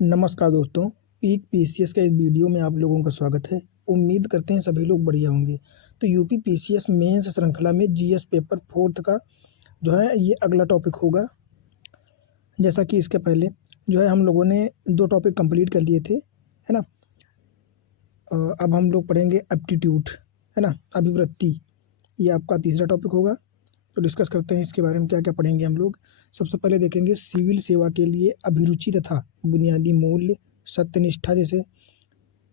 नमस्कार दोस्तों, peak PCS का इस वीडियो में आप लोगों का स्वागत है। उम्मीद करते हैं सभी लोग बढ़िया होंगे। तो यूपी पीसीएस मेंस श्रृंखला में जीएस पेपर 4 का जो है ये अगला टॉपिक होगा। जैसा कि इसके पहले जो है हम लोगों ने 2 टॉपिक कंप्लीट कर लिए थे, है ना? अब हम लोग पढ़ेंगे एप्टीट्यूड, है ना? अभिवृत्ति, ये आपका तीसरा टॉपिक होगा। तो डिस्कस करते हैं इसके बारे में क्या-क्या पढ़ेंगे हम लोग। सबसे पहले देखेंगे सिविल सेवा के लिए अभिरुचि तथा बुनियादी मूल्य, सत्यनिष्ठा जैसे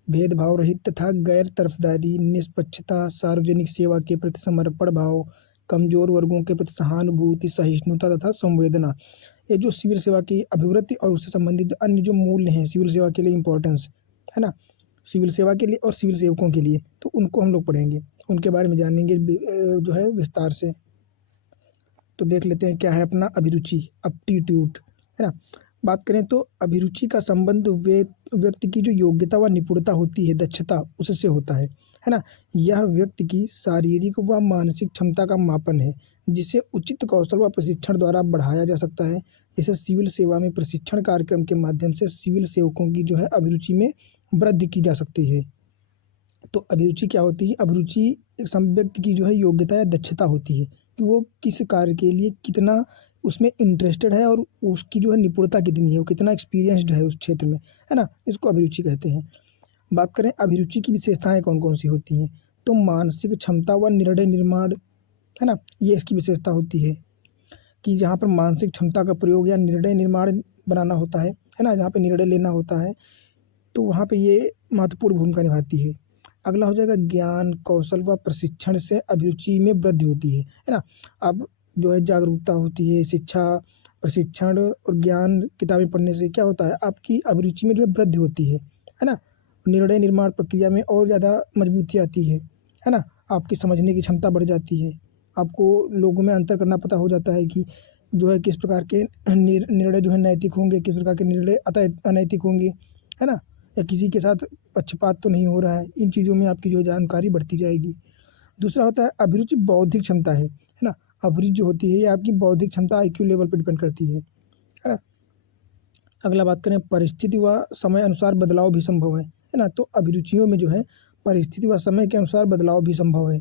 भेदभाव रहित तथा गैर तरफदारी, निष्पक्षता, सार्वजनिक सेवा के प्रति समर्पण भाव, कमजोर वर्गों के प्रति सहानुभूति, सहिष्णुता तथा संवेदना। ये जो सिविल सेवा की अभिवृत्ति और उससे संबंधित अन्य जो मूल्य हैं सिविल सेवा के लिए इम्पोर्टेंस, है ना? सिविल सेवा के लिए और सिविल सेवकों के लिए, तो उनको हम लोग पढ़ेंगे, उनके बारे में जानेंगे जो है विस्तार से। तो देख लेते हैं क्या है अपना अभिरुचि, एप्टीट्यूड, है ना? बात करें तो अभिरुचि का संबंध व्यक्ति की जो योग्यता व निपुणता होती है, दक्षता, उससे होता है ना? यह व्यक्ति की शारीरिक व मानसिक क्षमता का मापन है, जिसे उचित कौशल व प्रशिक्षण द्वारा बढ़ाया जा सकता है। जैसे सिविल सेवा में प्रशिक्षण कार्यक्रम के माध्यम से सिविल सेवकों की जो है अभिरुचि में वृद्धि की जा सकती है। तो अभिरुचि क्या होती है? अभिरुचि एक व्यक्ति की जो है योग्यता या दक्षता होती है कि वो किस कार्य के लिए कितना उसमें इंटरेस्टेड है और उसकी जो है निपुणता कितनी है, वो कितना एक्सपीरियंस्ड है उस क्षेत्र में, है ना? इसको अभिरुचि कहते हैं। बात करें अभिरुचि की विशेषताएं कौन कौन सी होती हैं, तो मानसिक क्षमता व निर्णय निर्माण, है ना? ये इसकी विशेषता होती है कि जहाँ पर मानसिक क्षमता का प्रयोग या निर्णय निर्माण बनाना होता है ना? जहाँ पे निर्णय लेना होता है, तो वहाँ पे ये महत्वपूर्ण भूमिका निभाती है। अगला हो जाएगा ज्ञान, कौशल व प्रशिक्षण से अभिरुचि में वृद्धि होती है ना? अब जो है जागरूकता होती है, शिक्षा, प्रशिक्षण और ज्ञान किताबें पढ़ने से क्या होता है, आपकी अभिरुचि में जो है वृद्धि होती है ना? निर्णय निर्माण प्रक्रिया में और ज़्यादा मजबूती आती है ना? आपकी समझने की क्षमता बढ़ जाती है, आपको लोगों में अंतर करना पता हो जाता है कि जो है किस प्रकार के निर्णय जो है नैतिक होंगे, किस प्रकार के निर्णय अनैतिक होंगे, है ना? या किसी के साथ पक्षपात तो नहीं हो रहा है, इन चीज़ों में आपकी जो जानकारी बढ़ती जाएगी। दूसरा होता है अभिरुचि बौद्धिक क्षमता है ना? अभिरुचि जो होती है ये आपकी बौद्धिक क्षमता आईक्यू लेवल पर डिपेंड करती है ना? अगला बात करें परिस्थिति व समय अनुसार बदलाव भी संभव है ना? तो अभिरुचियों में जो है परिस्थिति व समय के अनुसार बदलाव भी संभव है।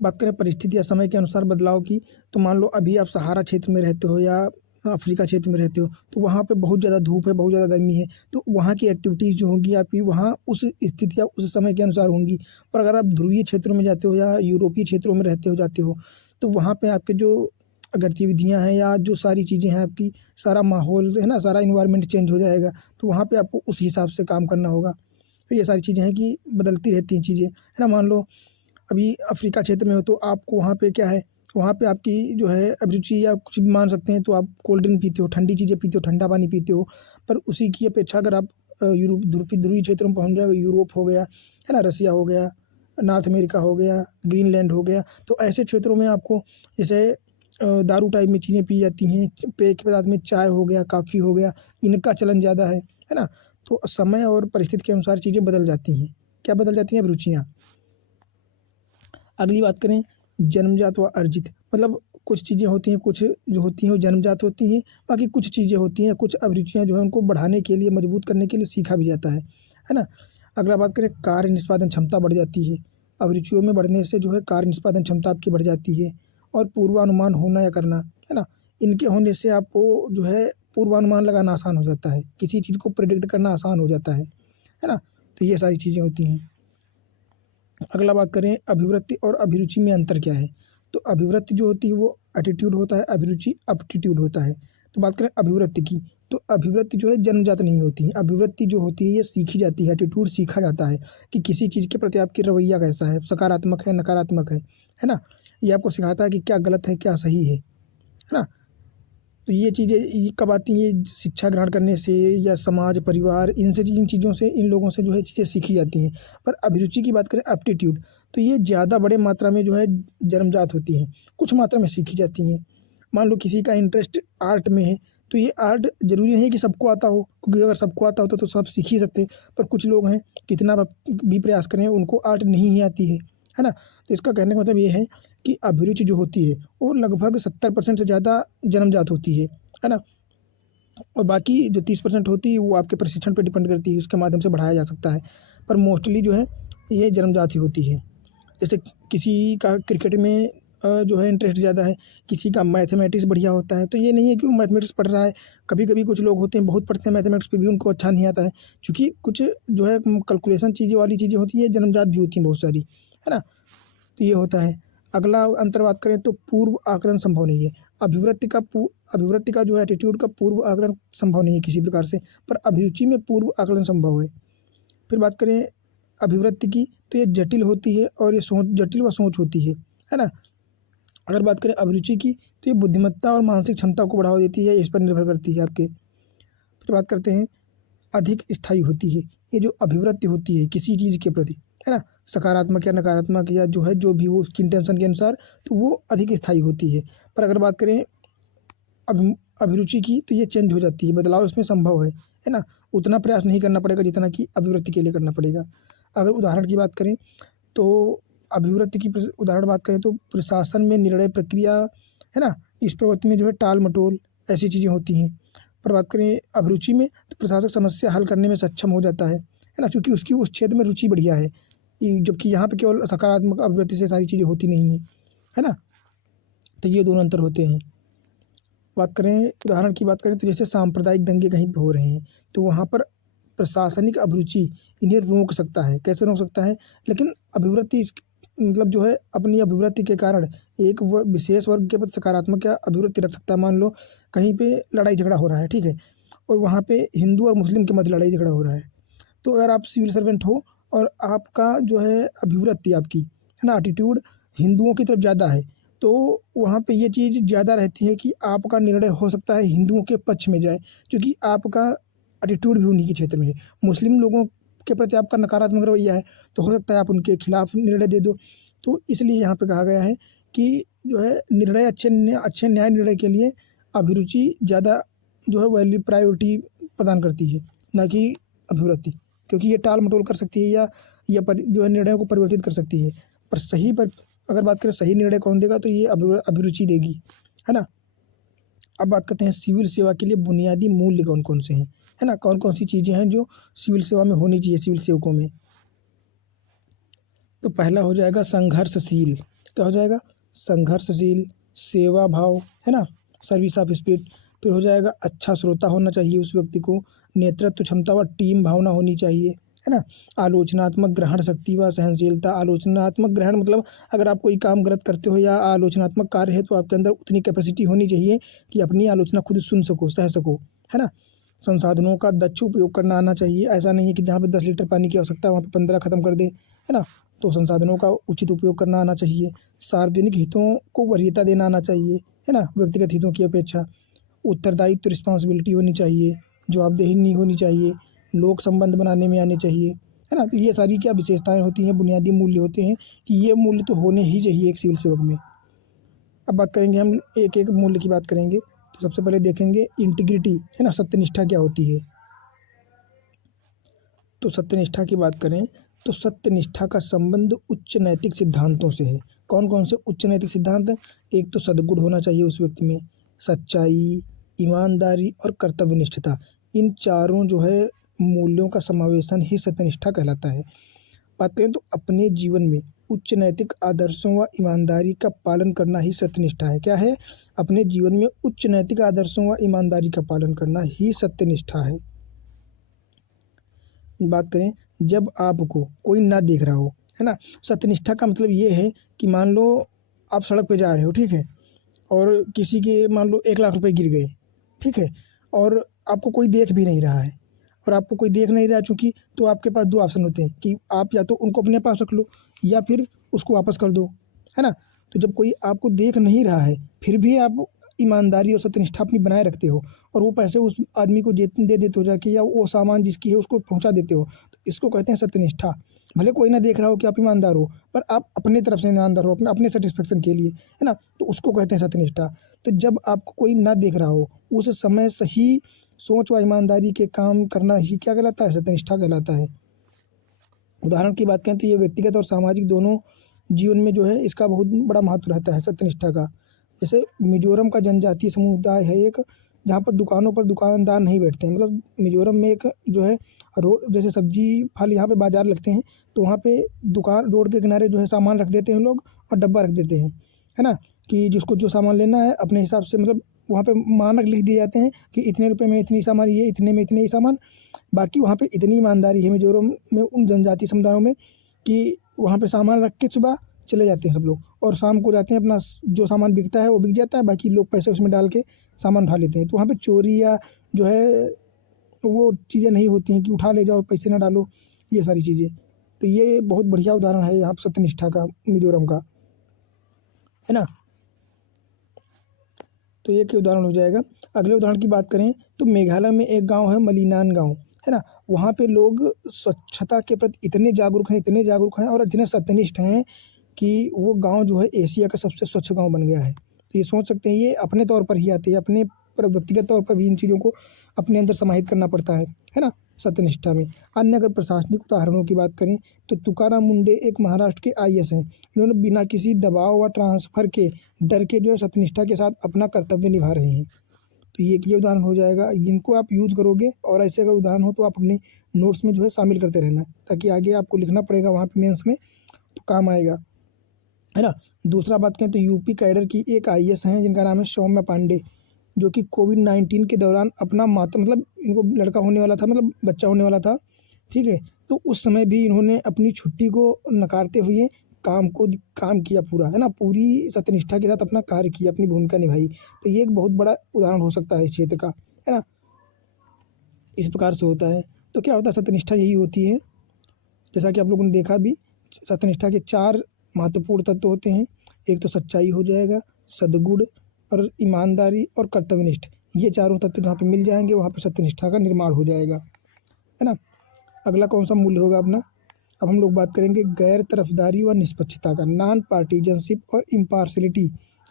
बात करें परिस्थिति या समय के अनुसार बदलाव की, तो मान लो अभी आप सहारा क्षेत्र में रहते हो या अफ्रीका क्षेत्र में रहते हो, तो वहाँ पे बहुत ज़्यादा धूप है, बहुत ज़्यादा गर्मी है, तो वहाँ की एक्टिविटीज़ जो होंगी आपकी वहाँ उस स्थिति या उस समय के अनुसार होंगी। पर अगर आप ध्रुवीय क्षेत्रों में जाते हो या यूरोपीय क्षेत्रों में रहते हो जाते हो, तो वहाँ पे आपके जो गतिविधियाँ हैं या जो सारी चीज़ें हैं आपकी, सारा माहौल है ना, सारा एनवायरनमेंट चेंज हो जाएगा, तो वहाँ पे आपको उस हिसाब से काम करना होगा। तो ये सारी चीज़ें हैं कि बदलती रहती हैं चीज़ें, है ना? मान लो अभी अफ्रीका क्षेत्र में हो तो आपको वहाँ पे क्या है, वहाँ पे आपकी जो है अभिरुचि या कुछ भी मान सकते हैं, तो आप कोल्ड ड्रिंक पीते हो, ठंडी चीज़ें पीते हो, ठंडा पानी पीते हो। पर उसी की अपेक्षा अगर आप यूरोप ध्रुवीय क्षेत्रों में पहुँच जाओगे, यूरोप हो गया, है ना? रसिया हो गया, नॉर्थ अमेरिका हो गया, ग्रीनलैंड हो गया, तो ऐसे क्षेत्रों में आपको जैसे दारू टाइप में चीज़ें पी जाती हैं, पेय के पदार्थ में चाय हो गया, कॉफ़ी हो गया, इनका चलन ज़्यादा है ना? तो समय और परिस्थिति के अनुसार चीज़ें बदल जाती हैं। क्या बदल जाती हैं? अभिरुचियाँ। अगली बात करें जन्मजात व अर्जित, मतलब कुछ चीज़ें होती हैं, कुछ जो होती हैं वो जन्मजात होती हैं, बाकी कुछ चीज़ें होती हैं, कुछ अभिरुचियाँ जो हैं उनको बढ़ाने के लिए, मजबूत करने के लिए सीखा भी जाता है ना? अगला बात करें कार्य निष्पादन क्षमता बढ़ जाती है, अभिरुचियों में बढ़ने से जो है कार्य निष्पादन क्षमता आपकी बढ़ जाती है और पूर्वानुमान होना या करना, है ना? इनके होने से आपको जो है पूर्वानुमान लगाना आसान हो जाता है, किसी चीज़ को प्रेडिक्ट करना आसान हो जाता है ना? तो ये सारी चीज़ें होती हैं। अगला बात करें अभिवृत्ति और अभिरुचि में अंतर क्या है? तो अभिवृत्ति जो होती है वो एटीट्यूड होता है, अभिरुचि एप्टीट्यूड होता है। तो बात करें अभिवृत्ति की, तो अभिवृत्ति जो है जन्मजात नहीं होती है, अभिवृत्ति जो होती है ये सीखी जाती है, एटीट्यूड सीखा जाता है कि किसी चीज़ के प्रति आपकी रवैया कैसा है, सकारात्मक है, नकारात्मक है ना? ये आपको सिखाता है कि क्या गलत है, क्या सही है ना? तो ये चीज़ें ये कब आती हैं? ये शिक्षा ग्रहण करने से या समाज, परिवार, इनसे इन चीज़ों से, इन लोगों से जो है चीज़ें सीखी जाती हैं। पर अभिरुचि की बात करें एप्टीट्यूड, तो ये ज़्यादा बड़े मात्रा में जो है जन्मजात होती हैं, कुछ मात्रा में सीखी जाती हैं। मान लो किसी का इंटरेस्ट आर्ट में है, तो ये आर्ट ज़रूरी नहीं है कि सबको आता हो, क्योंकि अगर सबको आता होता तो सब सीख ही सकते। पर कुछ लोग हैं कितना भी प्रयास करें उनको आर्ट नहीं ही आती है ना? तो इसका कहने का मतलब ये है कि अभिरुचि जो होती है वो लगभग 70% से ज़्यादा जन्मजात होती है ना? और बाकी जो 30% होती है वो आपके प्रशिक्षण पे डिपेंड करती है, उसके माध्यम से बढ़ाया जा सकता है। पर मोस्टली जो है ये जन्मजात ही होती है। जैसे किसी का क्रिकेट में जो है इंटरेस्ट ज़्यादा है, किसी का मैथमेटिक्स बढ़िया होता है, तो ये नहीं है कि वो मैथमेटिक्स पढ़ रहा है। कभी-कभी कुछ लोग होते हैं बहुत पढ़ते हैं मैथमेटिक्स फिर भी उनको अच्छा नहीं आता है, क्योंकि कुछ जो है कैलकुलेशन चीज़ें वाली चीज़ें होती हैं, जन्मजात भी होती हैं बहुत सारी, है ना? तो ये होता है। अगला अंतर बात करें तो पूर्व आकलन संभव नहीं है। अभिवृत्ति का जो है एटीट्यूड का पूर्व आकलन संभव नहीं है किसी प्रकार से, पर अभिरुचि में पूर्व आकलन संभव है। फिर बात करें अभिवृत्ति की, तो ये जटिल होती है और ये सोच जटिल व सोच होती है ना? अगर बात करें अभिरुचि की, तो ये बुद्धिमत्ता और मानसिक क्षमता को बढ़ावा देती है, इस पर निर्भर करती है आपके। फिर बात करते हैं अधिक स्थायी होती है। ये जो अभिवृत्ति होती है किसी चीज़ के प्रति, है ना? सकारात्मक या नकारात्मक या जो है जो भी हो उसकी इंटेंशन के अनुसार, तो वो अधिक स्थायी होती है। पर अगर बात करें अभिरुचि की, तो ये चेंज हो जाती है, बदलाव इसमें संभव है ना? उतना प्रयास नहीं करना पड़ेगा जितना कि अभिवृत्ति के लिए करना पड़ेगा। अगर उदाहरण की बात करें तो अभिवृत्ति की उदाहरण बात करें तो प्रशासन में निर्णय प्रक्रिया, है ना? इस प्रवृत्ति में जो है टाल-मटोल ऐसी चीज़ें होती हैं। पर बात करें अभिरुचि में, तो प्रशासक समस्या हल करने में सक्षम हो जाता है ना? क्योंकि उसकी उस क्षेत्र में रुचि बढ़िया है। जबकि यहाँ पे केवल सकारात्मक अभिवृत्ति से सारी चीज़ें होती नहीं हैं, है ना? तो ये दोनों अंतर होते हैं। बात करें उदाहरण की बात करें तो जैसे सांप्रदायिक दंगे कहीं पे हो रहे हैं, तो वहाँ पर प्रशासनिक अभिरुचि इन्हें रोक सकता है। कैसे रोक सकता है? लेकिन अभिवृत्ति मतलब जो है अपनी अभिवृत्ति के कारण एक विशेष वर्ग के प्रति सकारात्मक या अभिवृत्ति रख सकता है। मान लो कहीं पे लड़ाई झगड़ा हो रहा है, ठीक है? और वहाँ पे हिंदू और मुस्लिम के मध्य लड़ाई झगड़ा हो रहा है। तो अगर आप सिविल सर्वेंट हो और आपका जो है अभिवृत्ति आपकी, है ना, एटीट्यूड हिंदुओं की तरफ ज़्यादा है, तो वहाँ पे ये चीज़ ज़्यादा रहती है कि आपका निर्णय हो सकता है हिंदुओं के पक्ष में जाए, क्योंकि आपका एटीट्यूड भी उन्हीं के क्षेत्र में है। मुस्लिम लोगों के प्रति आपका नकारात्मक रवैया है, तो हो सकता है आप उनके खिलाफ निर्णय दे दो। तो इसलिए यहाँ पे कहा गया है कि जो है निर्णय अच्छे न्याय निर्णय के लिए अभिरुचि ज़्यादा जो है वैल्यू प्रायोरिटी प्रदान करती है, ना कि अभिवृत्ति। क्योंकि ये टाल-मटोल कर सकती है या जो है निर्णयों को परिवर्तित कर सकती है। पर अगर बात करें सही निर्णय कौन देगा, तो ये अभिरुचि देगी, है ना? अब बात करते हैं सिविल सेवा के लिए बुनियादी मूल्य कौन-कौन से हैं, है ना? कौन-कौन सी चीज़ें हैं जो सिविल सेवा में होनी चाहिए सिविल सेवकों में। तो पहला हो जाएगा संघर्षशील। क्या हो जाएगा? संघर्षशील, सेवा भाव, है ना? Service of spirit. फिर हो जाएगा अच्छा श्रोता होना चाहिए उस व्यक्ति को, नेतृत्व क्षमता व टीम भावना होनी चाहिए, है ना? आलोचनात्मक ग्रहण शक्ति व सहनशीलता। आलोचनात्मक ग्रहण मतलब अगर आप कोई काम गलत करते हो या आलोचनात्मक कार्य है, तो आपके अंदर उतनी कैपेसिटी होनी चाहिए कि अपनी आलोचना खुद सुन सको, सह सको, है ना? संसाधनों का दक्ष उपयोग करना आना चाहिए। ऐसा नहीं है कि जहाँ पे 10 लीटर पानी की आवश्यकता है वहाँ पे 15 खत्म कर दे, है ना? तो संसाधनों का उचित उपयोग करना आना चाहिए। सार्वजनिक हितों को वरीयता देना आना चाहिए, है ना? व्यक्तिगत हितों की अपेक्षा। उत्तरदायित्व रिस्पॉन्सिबिलिटी होनी चाहिए, जवाबदेही नहीं होनी चाहिए, लोक संबंध बनाने में आने चाहिए, है ना? तो ये सारी क्या विशेषताएँ होती हैं, बुनियादी मूल्य होते हैं कि ये मूल्य तो होने ही चाहिए एक सिविल सेवक में। अब बात करेंगे हम एक-एक मूल्य की बात करेंगे। तो सबसे पहले देखेंगे इंटीग्रिटी, है ना? सत्यनिष्ठा क्या होती है? तो सत्यनिष्ठा की बात करें तो सत्यनिष्ठा का संबंध उच्च नैतिक सिद्धांतों से है। कौन-कौन से उच्च नैतिक सिद्धांत हैं? एक तो सद्गुण होना चाहिए उस व्यक्ति में, सच्चाई, ईमानदारी और कर्तव्यनिष्ठता। इन चारों जो है मूल्यों का समावेशन ही सत्यनिष्ठा कहलाता है। बात करें तो अपने जीवन में उच्च नैतिक आदर्शों व ईमानदारी का पालन करना ही सत्यनिष्ठा है। क्या है? अपने जीवन में उच्च नैतिक आदर्शों व ईमानदारी का पालन करना ही सत्यनिष्ठा है। बात करें जब आपको कोई ना देख रहा हो, है ना? सत्यनिष्ठा का मतलब ये है कि मान लो आप सड़क पे जा रहे हो, ठीक है? और किसी के मान लो 1 लाख रुपए गिर गए, ठीक है? और आपको कोई देख भी नहीं रहा है और आपको कोई देख नहीं रहा है चूँकि, तो आपके पास 2 ऑप्शन होते हैं कि आप या तो उनको अपने पास रख लो या फिर उसको वापस कर दो, है ना? तो जब कोई आपको देख नहीं रहा है, फिर भी आप ईमानदारी और सत्यनिष्ठा अपनी बनाए रखते हो और वो पैसे उस आदमी को दे देते हो जाके, या वो सामान जिसकी है उसको पहुँचा देते हो, तो इसको कहते हैं सत्यनिष्ठा। भले कोई ना देख रहा हो कि आप ईमानदार हो, पर आप अपनी तरफ से ईमानदार हो, अपने सैटिस्फैक्शन के लिए, है ना? तो उसको कहते हैं सत्यनिष्ठा। तो जब आपको कोई ना देख रहा हो, उस समय सही सोच व ईमानदारी के काम करना ही क्या कहलाता है? सत्यनिष्ठा कहलाता है। उदाहरण की बात करें तो ये व्यक्तिगत और सामाजिक दोनों जीवन में जो है इसका बहुत बड़ा महत्व रहता है सत्यनिष्ठा का। जैसे मिजोरम का जनजातीय समुदाय है एक, जहाँ पर दुकानों पर दुकानदार नहीं बैठते हैं। मतलब मिज़ोरम में एक जो है रोड, जैसे सब्जी फल यहाँ पे बाज़ार लगते हैं, तो वहाँ पे दुकान रोड के किनारे जो है सामान रख देते हैं लोग और डब्बा रख देते हैं, है ना? कि जिसको जो सामान लेना है अपने हिसाब से, मतलब वहाँ पे मानक लिख दिए जाते हैं कि इतने रुपए में इतनी सामान, ये इतने में इतने ही सामान। बाकी वहाँ पे इतनी ईमानदारी है मिज़ोरम में उन जनजाति समुदायों में कि वहाँ पे सामान रख के सुबह चले जाते हैं सब लोग, और शाम को जाते हैं, अपना जो सामान बिकता है वो बिक जाता है, बाकी लोग पैसे उसमें डाल के सामान उठा लेते हैं। तो वहाँ पे चोरी या जो है वो चीज़ें नहीं होती हैं कि उठा ले जाओ पैसे ना डालो, ये सारी चीज़ें। तो ये बहुत बढ़िया उदाहरण है यहाँ पे सत्यनिष्ठा का मिज़ोरम का, है ना? तो ये एक उदाहरण हो जाएगा। अगले उदाहरण की बात करें तो मेघालय में एक गाँव है मलिनान गाँव, है ना? वहाँ पे लोग स्वच्छता के प्रति इतने जागरूक हैं और इतने सत्यनिष्ठ हैं कि वो गाँव जो है एशिया का सबसे स्वच्छ गाँव बन गया है। तो ये सोच सकते हैं, ये अपने तौर पर ही आती है, अपने पर व्यक्तिगत तौर पर भी इन चीज़ों को अपने अंदर समाहित करना पड़ता है ना? सत्यनिष्ठा में। अन्य अगर प्रशासनिक उदाहरणों की बात करें तो तुकाराम मुंडे एक महाराष्ट्र के आईएएस हैं। इन्होंने बिना किसी दबाव व ट्रांसफ़र के डर के जो है सत्यनिष्ठा के साथ अपना कर्तव्य निभा रहे हैं। तो ये उदाहरण हो जाएगा, जिनको आप यूज़ करोगे और ऐसे अगर उदाहरण हो तो आप अपने नोट्स में जो है शामिल करते रहना, ताकि आगे आपको लिखना पड़ेगा वहाँ पे मेंस में, तो काम आएगा, है ना? दूसरा बात करें तो यूपी कैडर की एक आईएएस हैं जिनका नाम है सौम्या पांडे, जो कि कोविड-19 के दौरान अपना माता, मतलब इनको लड़का होने वाला था, मतलब बच्चा होने वाला था, ठीक है? तो उस समय भी इन्होंने अपनी छुट्टी को नकारते हुए काम किया पूरा, है ना? पूरी सत्यनिष्ठा के साथ अपना कार्य किया, अपनी भूमिका निभाई। तो ये एक बहुत बड़ा उदाहरण हो सकता है इस क्षेत्र का, है ना? इस प्रकार से होता है। तो क्या होता है, सत्यनिष्ठा यही होती है, जैसा कि आप लोगों ने देखा भी, सत्यनिष्ठा के 4 महत्वपूर्ण तत्व होते हैं। एक तो सच्चाई हो जाएगा, सद्गुण और ईमानदारी और कर्तव्यनिष्ठ। ये चारों तत्व जहाँ पे मिल जाएँगे वहाँ पे सत्यनिष्ठा का निर्माण हो जाएगा, है ना? अगला कौन-सा मूल्य होगा अपना? अब हम लोग बात करेंगे गैर तरफदारी व निष्पक्षता का, नॉन पार्टिजनशिप और इम्पार्शियलिटी,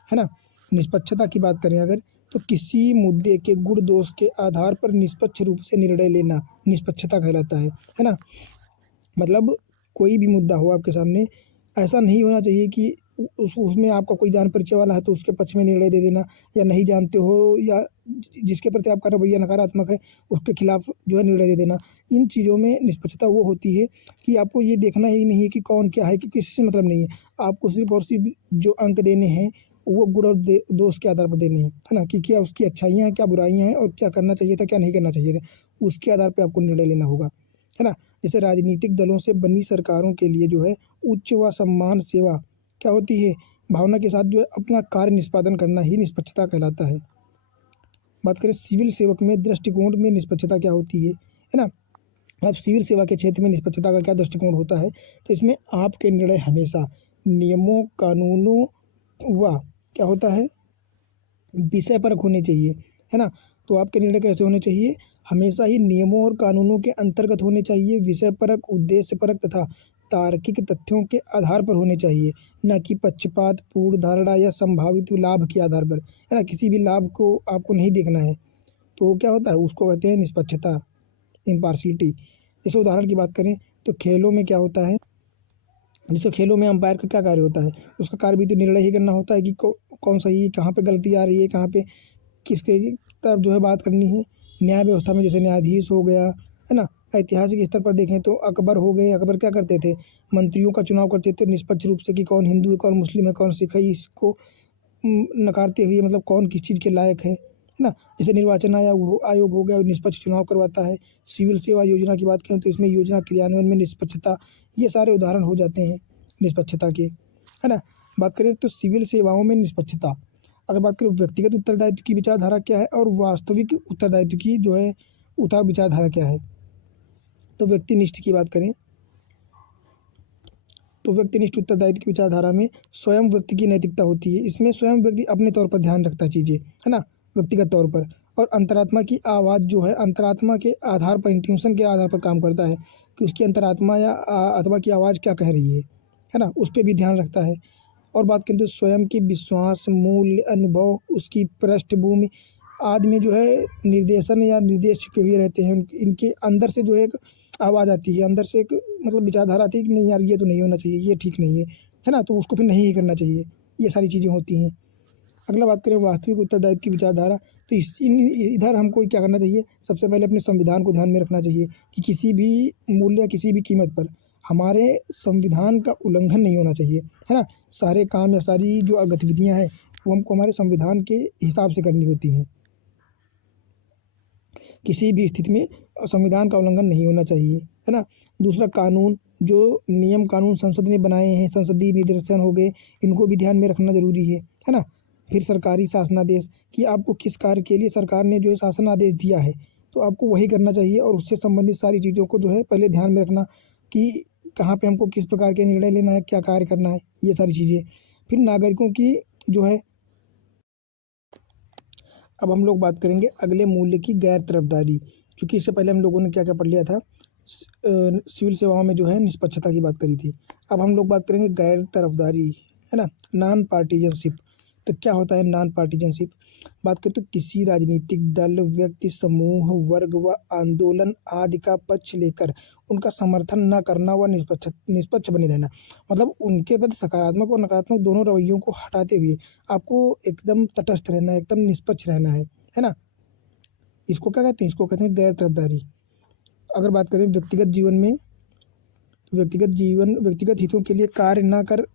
है ना? निष्पक्षता की बात करें अगर, तो किसी मुद्दे के गुण दोष के आधार पर निष्पक्ष रूप से निर्णय लेना निष्पक्षता कहलाता है ना? मतलब कोई भी मुद्दा हो आपके सामने, ऐसा नहीं होना चाहिए कि उसमें आपका कोई जान परिचय वाला है तो उसके पक्ष में निर्णय दे देना, या नहीं जानते हो या जिसके प्रति आपका रवैया नकारात्मक है उसके खिलाफ जो है निर्णय दे देना। इन चीज़ों में निष्पक्षता वो होती है कि आपको ये देखना ही नहीं है कि कौन क्या है, कि किसी से मतलब नहीं है। आपको सिर्फ़ और सिर्फ़ जो अंक देने हैं वो गुण और दोष के आधार पर देने हैं, है ना? कि क्या उसकी अच्छाइयाँ हैं, क्या बुराइयाँ हैं और क्या करना चाहिए था, क्या नहीं करना चाहिए था। उसके आधार पे आपको निर्णय लेना होगा, है ना? जैसे राजनीतिक दलों से बनी सरकारों के लिए जो है उच्च व सम्मान सेवा क्या होती है, भावना के साथ जो है अपना कार्य निष्पादन करना ही निष्पक्षता कहलाता है। बात करें सिविल सेवक में दृष्टिकोण में निष्पक्षता क्या होती है ना? अब सिविल सेवा के क्षेत्र में निष्पक्षता का क्या दृष्टिकोण होता है, तो इसमें आपके निर्णय हमेशा नियमों, कानूनों व क्या होता है, विषय परक होने चाहिए, है ना? तो आपके निर्णय कैसे होने चाहिए? हमेशा ही नियमों और कानूनों के अंतर्गत होने चाहिए, विषय परक, उद्देश्य परक तथा तार्किक तथ्यों के आधार पर होने चाहिए, न कि पक्षपात, पूर्व धारणा या संभावित लाभ के आधार पर, है ना? किसी भी लाभ को आपको नहीं देखना है, तो क्या होता है, उसको कहते हैं निष्पक्षता, इम्पार्शियलिटी। जैसे उदाहरण की बात करें तो खेलों में क्या होता है, जैसे खेलों में अंपायर का क्या कार्य होता है, उसका कार्य भी तो निर्णय ही करना होता है कि कौन सही है, कहाँ पे गलती आ रही है, कहाँ पे किसके तरफ जो है बात करनी है। न्याय व्यवस्था में जैसे न्यायाधीश हो गया, है ना? ऐतिहासिक स्तर पर देखें तो अकबर हो गए, अकबर क्या करते थे, मंत्रियों का चुनाव करते थे निष्पक्ष रूप से कि कौन हिंदू है, कौन मुस्लिम है, कौन सिख है, इसको नकारते हुए, मतलब कौन किस चीज़ के लायक है ना? जैसे निर्वाचन आयोग हो गया, निष्पक्ष चुनाव करवाता है। सिविल सेवा योजना की बात करें तो इसमें योजना क्रियान्वयन में निष्पक्षता, ये सारे उदाहरण हो जाते हैं निष्पक्षता के, है ना? बात करें तो सिविल सेवाओं में निष्पक्षता, अगर बात करें व्यक्तिगत उत्तरदायित्व की विचारधारा क्या है और वास्तविक उत्तरदायित्व की जो है विचारधारा क्या है, तो व्यक्तिनिष्ठ की बात करें तो व्यक्तिनिष्ठ उत्तरदायित्व की विचारधारा में स्वयं व्यक्ति की नैतिकता होती है। इसमें स्वयं व्यक्ति अपने तौर पर ध्यान रखता है चीज़ें, है ना? व्यक्तिगत तौर पर, और अंतरात्मा की आवाज़ जो है अंतरात्मा के आधार पर, इंट्यूशन के आधार पर काम करता है कि उसकी अंतरात्मा या आत्मा की आवाज़ क्या कह रही है ना? उस पे भी ध्यान रखता है। और बात करें तो स्वयं की विश्वास, मूल्य, अनुभव, उसकी पृष्ठभूमि आदि में जो है निर्देशन या निर्देश छुपे हुए रहते हैं। इनके अंदर से जो है एक आवाज़ आती है, अंदर से एक मतलब विचारधारा आती है कि नहीं यार ये तो नहीं होना चाहिए, ये ठीक नहीं है ना? तो उसको फिर नहीं ही करना चाहिए। ये सारी चीज़ें होती हैं। अगला बात करें वास्तविक उत्तरदायित्व की विचारधारा, तो इधर हमको क्या करना चाहिए, सबसे पहले अपने संविधान को ध्यान में रखना चाहिए कि किसी भी मूल्य, किसी भी कीमत पर हमारे संविधान का उल्लंघन नहीं होना चाहिए, है ना। सारे काम या सारी जो गतिविधियाँ हैं वो हमको हमारे संविधान के हिसाब से करनी होती हैं। किसी भी स्थिति में संविधान का उल्लंघन नहीं होना चाहिए, है ना। दूसरा, कानून, जो नियम कानून संसद ने बनाए हैं, संसदीय निर्देशन हो गए, इनको भी ध्यान में रखना ज़रूरी है ना। फिर सरकारी शासनादेश, कि आपको किस कार्य के लिए सरकार ने जो है शासनादेश दिया है, तो आपको वही करना चाहिए और उससे संबंधित सारी चीज़ों को जो है पहले ध्यान में रखना कि कहाँ पे हमको किस प्रकार के निर्णय लेना है, क्या कार्य करना है, ये सारी चीज़ें। फिर नागरिकों की जो है, अब हम लोग बात करेंगे अगले मूल्य की, गैर तरफदारी। क्योंकि इससे पहले हम लोगों ने क्या क्या पढ़ लिया था, सिविल सेवाओं में जो है निष्पक्षता की बात करी थी। अब हम लोग बात करेंगे गैर तरफदारी, है ना, नॉन पार्टिजनशिप। तो क्या होता है नॉन पार्टिजनशिप? बात करें तो किसी राजनीतिक दल, व्यक्ति समूह, वर्ग व आंदोलन आदि का पक्ष लेकर उनका समर्थन न करना व निष्पक्ष बने रहना। मतलब उनके प्रति सकारात्मक और नकारात्मक दोनों रवैयों को हटाते हुए आपको एकदम तटस्थ रहना है, एकदम निष्पक्ष रहना है ना। इसको क्या कहते हैं? इसको कहते हैं गैर तरफदारी। अगर बात करें व्यक्तिगत जीवन में, तो व्यक्तिगत हितों के लिए कार्य ना कर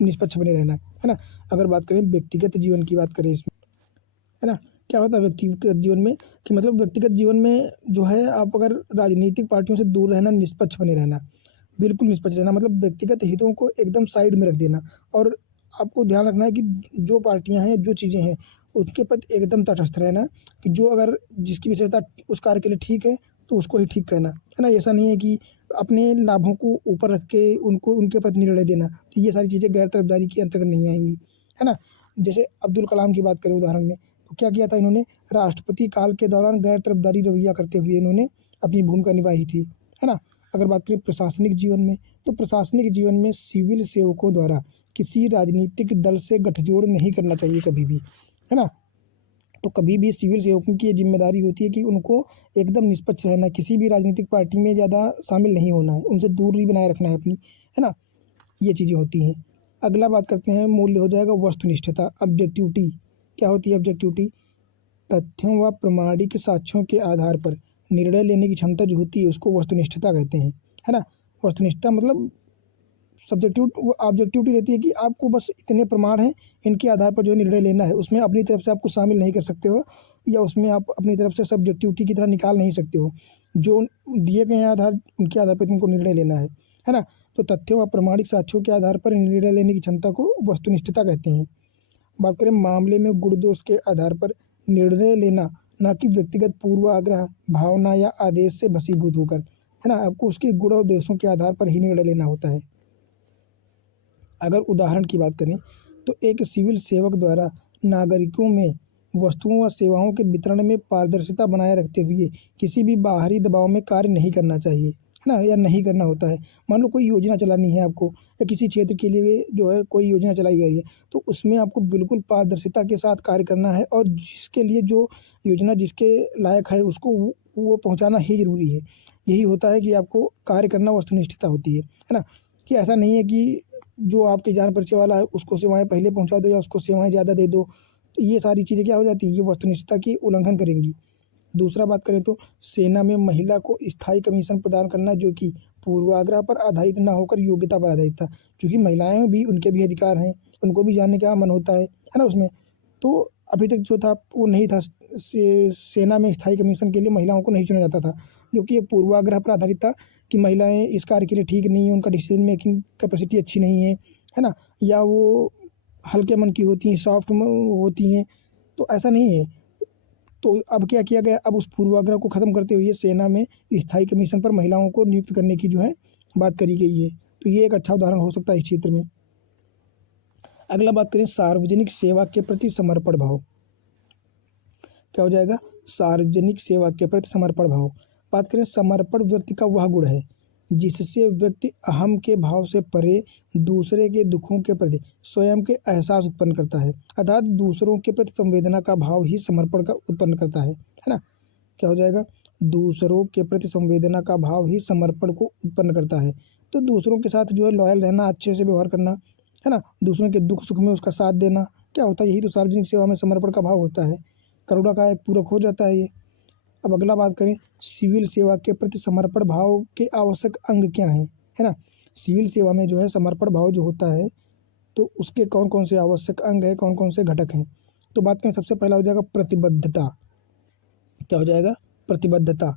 निष्पक्ष बने रहना, है ना। अगर बात करें व्यक्तिगत जीवन की बात करें इसमें, है ना, क्या होता है व्यक्तिगत जीवन में, कि मतलब व्यक्तिगत जीवन में जो है आप अगर राजनीतिक पार्टियों से दूर रहना, निष्पक्ष बने रहना, बिल्कुल निष्पक्ष रहना, मतलब व्यक्तिगत हितों को एकदम साइड में रख देना। और आपको ध्यान रखना है कि जो पार्टियां हैं, जो चीज़ें हैं, उसके प्रति एकदम तटस्थ रहना, कि जो अगर जिसकी विशेषता उस कार्य के लिए ठीक है तो उसको ही ठीक कहना, है ना। ऐसा नहीं है कि अपने लाभों को ऊपर रख के उनको उनके प्रति निर्णय देना। तो ये सारी चीज़ें गैर तरफदारी के अंतर्गत नहीं आएंगी, है ना। जैसे अब्दुल कलाम की बात करें उदाहरण में, तो क्या किया था इन्होंने, राष्ट्रपति काल के दौरान गैर तरफदारी रवैया करते हुए इन्होंने अपनी भूमिका निभाई थी, है ना। अगर बात करें प्रशासनिक जीवन में, तो प्रशासनिक जीवन में सिविल सेवकों द्वारा किसी राजनीतिक दल से गठजोड़ नहीं करना चाहिए कभी भी, है ना। तो कभी भी सिविल सेवकों की ये जिम्मेदारी होती है कि उनको एकदम निष्पक्ष रहना, किसी भी राजनीतिक पार्टी में ज़्यादा शामिल नहीं होना है, उनसे दूरी बनाए रखना है अपनी, है ना। ये चीज़ें होती हैं। अगला बात करते हैं, मूल्य हो जाएगा वस्तुनिष्ठता, ऑब्जेक्टिविटी। क्या होती है ऑब्जेक्टिविटी? तथ्यों व प्रामाणिक साक्ष्यों के आधार पर निर्णय लेने की क्षमता जो होती है उसको वस्तुनिष्ठता कहते हैं, है ना। वस्तुनिष्ठता मतलब सब्जेक्टिव ऑब्जेक्टिविटी रहती है कि आपको बस इतने प्रमाण हैं, इनके आधार पर जो निर्णय लेना है, उसमें अपनी तरफ से आपको शामिल नहीं कर सकते हो, या उसमें आप अपनी तरफ से सब्जेक्टिविटी की तरह निकाल नहीं सकते हो। जो दिए गए हैं आधार, उनके आधार पर तुमको निर्णय लेना है ना। तो तथ्यों व प्रामाणिक साक्ष्यों के आधार पर निर्णय लेने की क्षमता को वस्तुनिष्ठता कहते हैं। बात करें मामले में गुण दोष के आधार पर निर्णय लेना, ना कि व्यक्तिगत पूर्वाग्रह, भावना या आदेश से भसीभूत होकर, है ना। आपको उसके गुण और दोषों के आधार पर ही निर्णय लेना होता है। अगर उदाहरण की बात करें तो एक सिविल सेवक द्वारा नागरिकों में वस्तुओं व सेवाओं के वितरण में पारदर्शिता बनाए रखते हुए किसी भी बाहरी दबाव में कार्य नहीं करना चाहिए, है ना, या नहीं करना होता है। मान लो कोई योजना चलानी है आपको, या किसी क्षेत्र के लिए जो है कोई योजना चलाई गई है, तो उसमें आपको बिल्कुल पारदर्शिता के साथ कार्य करना है, और जिसके लिए जो योजना जिसके लायक है उसको वो पहुँचाना ही ज़रूरी है। यही होता है कि आपको कार्य करना वस्तुनिष्ठता होती है ना। कि ऐसा नहीं है कि जो आपके जान परिचय वाला है उसको सेवाएं पहले पहुंचा दो, या उसको सेवाएं ज़्यादा दे दो। तो ये सारी चीज़ें क्या हो जाती हैं, ये वस्तुनिष्ठता की उल्लंघन करेंगी। दूसरा बात करें तो सेना में महिला को स्थायी कमीशन प्रदान करना, जो कि पूर्वाग्रह पर आधारित ना होकर योग्यता पर आधारित था। क्योंकि महिलाएं भी, उनके भी अधिकार हैं, उनको भी जानने का मन होता है ना उसमें। तो अभी तक जो था वो नहीं था, सेना में स्थायी कमीशन के लिए महिलाओं को नहीं चुना जाता था, जो कि एक पूर्वाग्रह पर आधारित था कि महिलाएं इस कार्य के लिए ठीक नहीं है, उनका डिसीजन मेकिंग कैपेसिटी अच्छी नहीं है ना, या वो हल्के मन की होती हैं, सॉफ्ट होती हैं। तो ऐसा नहीं है। तो अब क्या किया गया, अब उस पूर्वाग्रह को ख़त्म करते हुए सेना में स्थायी कमीशन पर महिलाओं को नियुक्त करने की जो है बात करी गई है। तो ये एक अच्छा उदाहरण हो सकता है इस क्षेत्र में। अगला बात करें सार्वजनिक सेवा के प्रति समर्पण भाव। क्या हो जाएगा? सार्वजनिक सेवा के प्रति समर्पण भाव। बात करें, समर्पण व्यक्ति का वह गुण है जिससे व्यक्ति अहम के भाव से परे दूसरे के दुखों के प्रति स्वयं के एहसास उत्पन्न करता है। अर्थात दूसरों के प्रति संवेदना का भाव ही समर्पण का उत्पन्न करता है ना। क्या हो जाएगा? दूसरों के प्रति संवेदना का भाव ही समर्पण को उत्पन्न करता है। तो दूसरों के साथ जो है लॉयल रहना, अच्छे से व्यवहार करना, है ना, दूसरों के दुख सुख में उसका साथ देना, क्या होता है, यही तो सार्वजनिक सेवा में समर्पण का भाव होता है। करुणा का एक पूरक हो जाता है ये। अब अगला बात करें, सिविल सेवा के प्रति समर्पण भाव के आवश्यक अंग क्या हैं, है ना। सिविल सेवा में जो है समर्पण भाव जो होता है, तो उसके कौन कौन से आवश्यक अंग हैं, कौन कौन से घटक हैं। तो बात करें, सबसे पहला हो जाएगा प्रतिबद्धता। क्या हो जाएगा? प्रतिबद्धता।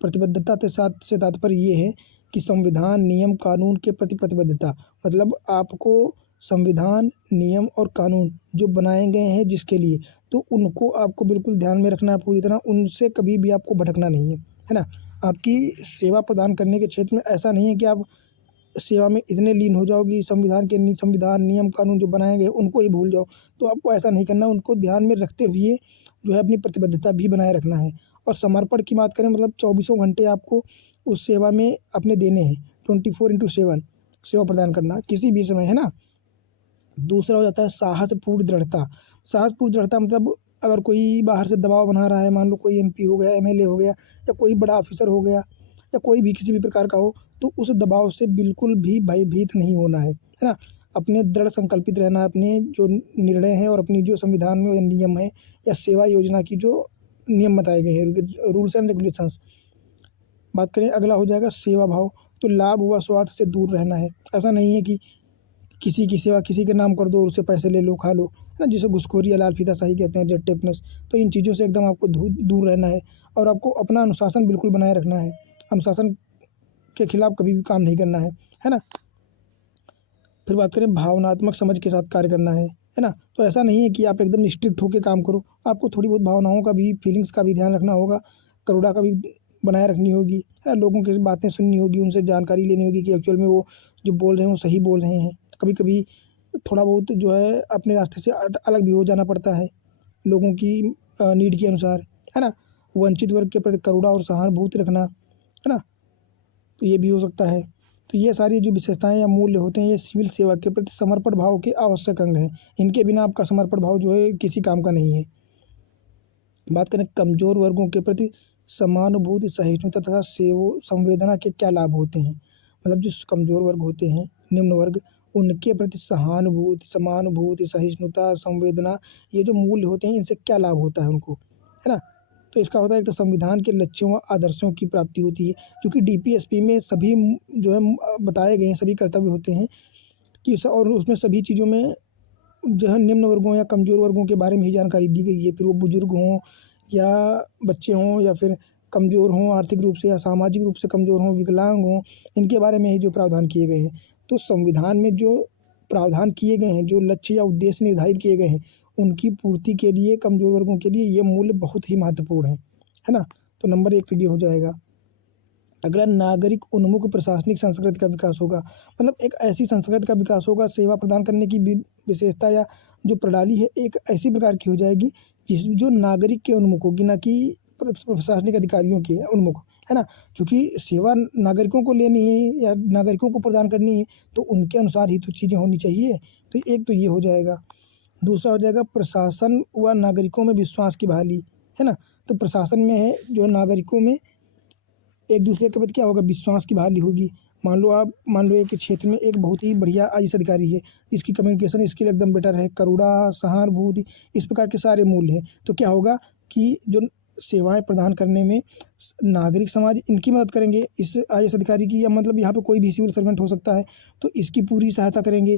प्रतिबद्धता के साथ से तात्पर्य ये है कि संविधान, नियम, कानून के प्रति प्रतिबद्धता। मतलब आपको संविधान, नियम और कानून जो बनाए गए हैं जिसके लिए, तो उनको आपको बिल्कुल ध्यान में रखना है पूरी तरह, उनसे कभी भी आपको भटकना नहीं है ना। आपकी सेवा प्रदान करने के क्षेत्र में ऐसा नहीं है कि आप सेवा में इतने लीन हो जाओगी, संविधान, नियम, कानून जो बनाए गए उनको ही भूल जाओ। तो आपको ऐसा नहीं करना, उनको ध्यान में रखते हुए जो है अपनी प्रतिबद्धता भी बनाए रखना है। और समर्पण की बात करें, मतलब 24 घंटे आपको उस सेवा में अपने देने हैं, 24/7 सेवा प्रदान करना किसी भी समय, है ना। दूसरा हो जाता है साहसपूर्ण दृढ़ता। साहसपूर्ण दृढ़ता मतलब अगर कोई बाहर से दबाव बना रहा है, मान लो कोई एमपी हो गया, एमएलए हो गया, या कोई बड़ा ऑफिसर हो गया, या कोई भी किसी भी प्रकार का हो, तो उस दबाव से बिल्कुल भी भयभीत नहीं होना है ना। अपने दृढ़ संकल्पित रहना, अपने जो निर्णय हैं और अपनी जो संविधान में नियम है या सेवा योजना की जो नियम बताए गए हैं, रूल्स एंड रेगुलेशंस। बात करें, अगला हो जाएगा सेवा भाव। तो लाभ व स्वार्थ से दूर रहना है। ऐसा नहीं है कि किसी की सेवा किसी के नाम कर दो, उससे पैसे ले लो, खा लो, है ना, जिसे घूसखोरी या लालफीताशाही कहते हैं, जेड टेपनेस। तो इन चीज़ों से एकदम आपको दूर रहना है, और आपको अपना अनुशासन बिल्कुल बनाए रखना है। अनुशासन के खिलाफ कभी भी काम नहीं करना है ना। फिर बात करें, भावनात्मक समझ के साथ कार्य करना है ना। तो ऐसा नहीं है कि आप एकदम स्ट्रिक्ट होकर काम करो, आपको थोड़ी बहुत भावनाओं का भी, फीलिंग्स का भी ध्यान रखना होगा, करुणा का भी बनाए रखनी होगी, है ना। लोगों की बातें सुननी होगी, उनसे जानकारी लेनी होगी कि एक्चुअल में वो जो बोल रहे हैं वो सही बोल रहे हैं। कभी कभी थोड़ा बहुत जो है अपने रास्ते से अलग भी हो जाना पड़ता है लोगों की नीड के अनुसार, है ना। वंचित वर्ग के प्रति करुणा और सहानुभूति रखना, है ना, तो ये भी हो सकता है। तो ये सारी जो विशेषताएं या मूल्य होते हैं, ये सिविल सेवा के प्रति समर्पण भाव के आवश्यक अंग हैं। इनके बिना आपका समर्पण भाव जो है किसी काम का नहीं है। बात करें कमजोर वर्गों के प्रति समानुभूति, सहिष्णुता तथा संवेदना के क्या लाभ होते हैं। मतलब जो कमजोर वर्ग होते हैं, निम्न वर्ग, उनके प्रति सहानुभूति, समानुभूति, सहिष्णुता, संवेदना, ये जो मूल्य होते हैं, इनसे क्या लाभ होता है उनको, है ना। तो इसका होता है, एक तो संविधान के लक्ष्यों व आदर्शों की प्राप्ति होती है, क्योंकि डीपीएसपी में सभी जो है बताए गए हैं, सभी कर्तव्य होते हैं कि और उसमें सभी चीज़ों में जो है निम्न वर्गों या कमज़ोर वर्गों के बारे में ही जानकारी दी गई है। फिर वो बुजुर्ग हों या बच्चे हों, या फिर कमज़ोर हों आर्थिक रूप से, या सामाजिक रूप से कमज़ोर हों, विकलांग हों, इनके बारे में ही जो प्रावधान किए गए हैं। तो संविधान में जो प्रावधान किए गए हैं, जो लक्ष्य या उद्देश्य निर्धारित किए गए हैं, उनकी पूर्ति के लिए कमज़ोर वर्गों के लिए ये मूल्य बहुत ही महत्वपूर्ण है ना। तो नंबर 1 तो ये हो जाएगा। अगला, नागरिक उन्मुख प्रशासनिक संस्कृति का विकास होगा। मतलब एक ऐसी संस्कृति का विकास होगा, सेवा प्रदान करने की विशेषता या जो प्रणाली है एक ऐसी प्रकार की हो जाएगी जो नागरिक के उन्मुख होगी, ना कि प्रशासनिक अधिकारियों के उन्मुख, है ना। क्योंकि सेवा नागरिकों को लेनी है या नागरिकों को प्रदान करनी है, तो उनके अनुसार ही तो चीज़ें होनी चाहिए। तो एक तो ये हो जाएगा। दूसरा हो जाएगा प्रशासन व नागरिकों में विश्वास की बहाली, है ना। तो प्रशासन में है जो है नागरिकों में एक दूसरे के प्रति क्या होगा, विश्वास की बहाली होगी। मान लो एक क्षेत्र में एक बहुत ही बढ़िया आईएएस अधिकारी है, इसकी कम्युनिकेशन स्किल एकदम बेटर है, करुणा, सहानुभूति, इस प्रकार के सारे मूल्य हैं। तो क्या होगा कि जो सेवाएं प्रदान करने में नागरिक समाज इनकी मदद करेंगे, इस आईएएस अधिकारी की, या मतलब यहाँ पे कोई भी सिविल सर्वेंट हो सकता है, तो इसकी पूरी सहायता करेंगे,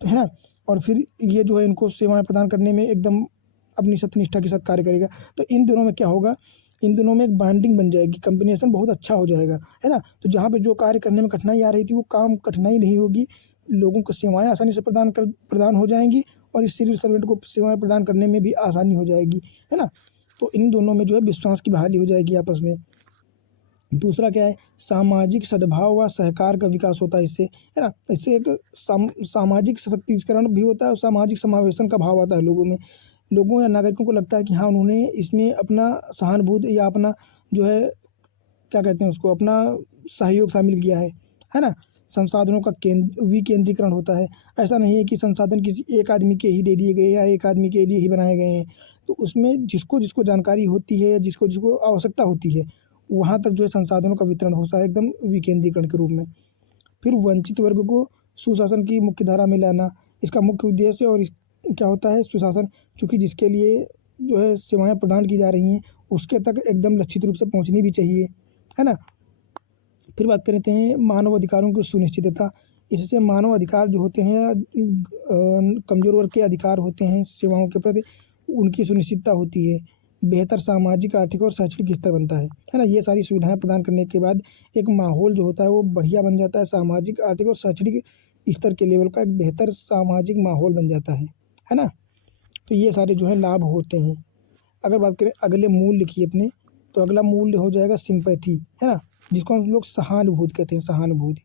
तो है ना। और फिर ये जो है इनको सेवाएं प्रदान करने में एकदम अपनी सत्यनिष्ठा के साथ कार्य करेगा। तो इन दोनों में क्या होगा, इन दोनों में एक बॉन्डिंग बन जाएगी, कॉम्बिनेशन बहुत अच्छा हो जाएगा, है ना। तो जहाँ पे जो कार्य करने में कठिनाई आ रही थी, वो काम कठिनाई नहीं होगी, लोगों को सेवाएं आसानी से प्रदान हो जाएंगी, और इस सिविल सर्वेंट को सेवाएं प्रदान करने में भी आसानी हो जाएगी, है ना। तो इन दोनों में जो है विश्वास की बहाली हो जाएगी आपस में। दूसरा क्या है, सामाजिक सद्भाव व सहकार का विकास होता है इससे, है ना। इससे एक सामाजिक सशक्तिकरण भी होता है, और सामाजिक समावेशन का भाव आता है लोगों में। लोगों या नागरिकों को लगता है कि हाँ, उन्होंने इसमें अपना सहानुभूति या अपना जो है क्या कहते हैं उसको, अपना सहयोग शामिल किया है ना। संसाधनों का विकेंद्रीकरण होता है। ऐसा नहीं है कि संसाधन किसी एक आदमी के ही दे दिए गए या एक आदमी के लिए ही बनाए गए हैं। तो उसमें जिसको जिसको जानकारी होती है या जिसको जिसको आवश्यकता होती है, वहाँ तक जो है संसाधनों का वितरण होता है एकदम विकेंद्रीकरण के रूप में। फिर वंचित वर्ग को सुशासन की मुख्य धारा में लाना, इसका मुख्य उद्देश्य, और क्या होता है सुशासन, चूँकि जिसके लिए जो है सेवाएं प्रदान की जा रही हैं उसके तक एकदम लक्षित रूप से पहुंचनी भी चाहिए, है ना। फिर बात करते हैं मानव अधिकारों की सुनिश्चितता। इससे मानव अधिकार जो होते हैं कमज़ोर वर्ग के अधिकार होते हैं सेवाओं के प्रति, उनकी सुनिश्चितता होती है। बेहतर सामाजिक, आर्थिक और शैक्षणिक स्तर बनता है ना। ये सारी सुविधाएं प्रदान करने के बाद एक माहौल जो होता है वो बढ़िया बन जाता है, सामाजिक, आर्थिक और शैक्षणिक स्तर के लेवल का एक बेहतर सामाजिक माहौल बन जाता है ना। तो ये सारे जो है लाभ होते हैं। अगर बात करें अगले मूल्य की अपने, तो अगला मूल्य हो जाएगा सिंपैथी, है ना, जिसको हम लोग सहानुभूति कहते हैं, सहानुभूति।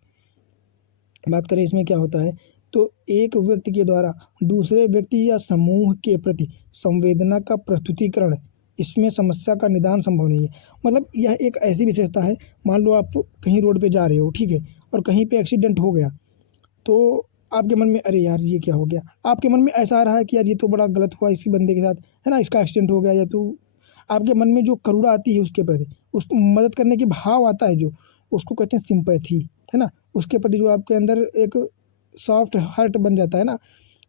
बात करें इसमें क्या होता है, तो एक व्यक्ति के द्वारा दूसरे व्यक्ति या समूह के प्रति संवेदना का प्रस्तुतिकरण, इसमें समस्या का निदान संभव नहीं है। मतलब यह एक ऐसी विशेषता है, मान लो आप कहीं रोड पे जा रहे हो, ठीक है, और कहीं पे एक्सीडेंट हो गया, तो आपके मन में अरे यार ये क्या हो गया, आपके मन में ऐसा आ रहा है कि यार ये तो बड़ा गलत हुआ इसी बंदे के साथ, है ना, इसका एक्सीडेंट हो गया, या तो आपके मन में जो करुणा आती है उसके प्रति, उसको मदद करने के भाव आता है जो, उसको कहते हैं सिंपैथी, है ना। उसके प्रति जो आपके अंदर एक सॉफ्ट हार्ट बन जाता है ना,